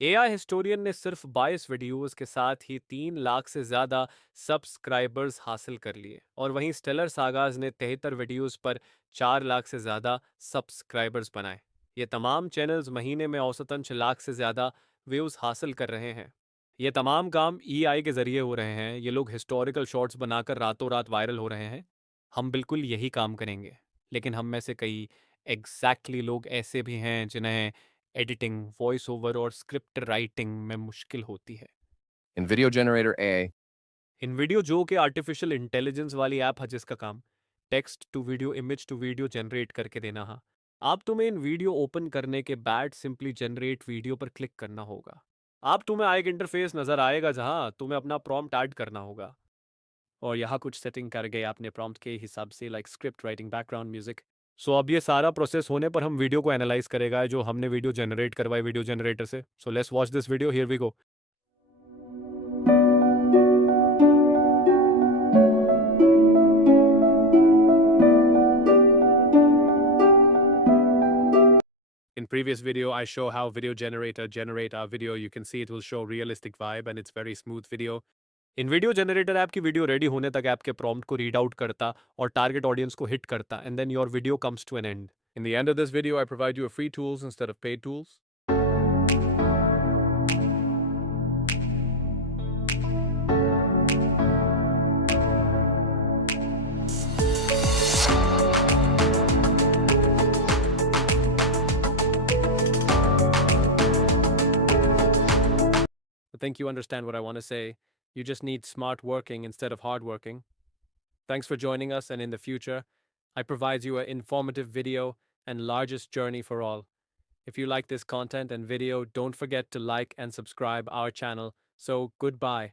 AI historian ने सिर्फ 22 वीडियोस के साथ ही 3 लाख से ज़्यादा सब्सक्राइबर्स हासिल कर लिए और वहीं स्टेलर सागास ने 73 वीडियोस पर 4 लाख से ज़्यादा सब्सक्राइबर्स बनाए। ये तमाम चैनल्स महीने में औसतन 6 लाख से ज़्यादा व्यूज़ हासिल कर रहे हैं। ये तमाम काम एआई के ज़रिए हो रहे हैं। ये लोग हिस्टोरिकल शॉर्ट्स बनाकर रातों रात वायरल हो रहे हैं। हम बिल्कुल यही काम करेंगे, लेकिन हम में से कई लोग ऐसे भी हैं जिन्हें एडिटिंग, वॉइस ओवर और स्क्रिप्ट राइटिंग में मुश्किल होती है। In Video Generator AI, InVideo जो कि आर्टिफिशियल इंटेलिजेंस वाली ऐप है जिसका काम text to video, image to video generate करके देना है। आप तुम्हें इन वीडियो ओपन करने के बाद सिंपली जनरेट वीडियो पर क्लिक करना होगा। आप तुम्हें एक इंटरफेस नजर आएगा जहां तुम्हें अपना प्रॉम्प्ट ऐड करना होगा और यहाँ कुछ सेटिंग कर गए आपने प्रॉम्प्ट के हिसाब से, like script writing, background music. So अब ये सारा प्रोसेस होने पर हम वीडियो को एनालाइज करेगा जो हमने वीडियो जनरेट करवाई वीडियो जनरेटर से। So let's watch this video, here we go. In previous video, I show how video generator generate our video. You can see it will show realistic vibe and it's very smooth video. In video generator app की video ready होने तक ऐप के प्रॉम्प्ट को read out करता और target audience को hit करता, and then your video comes to an end. in the end of this video, I provide you a free tools instead of paid tools. I think you understand what I want to say. You just need smart working instead of hard working. Thanks for joining us, and in the future, I provide you an informative video and largest journey for all. If you like this content and video, don't forget to like and subscribe our channel. So, goodbye.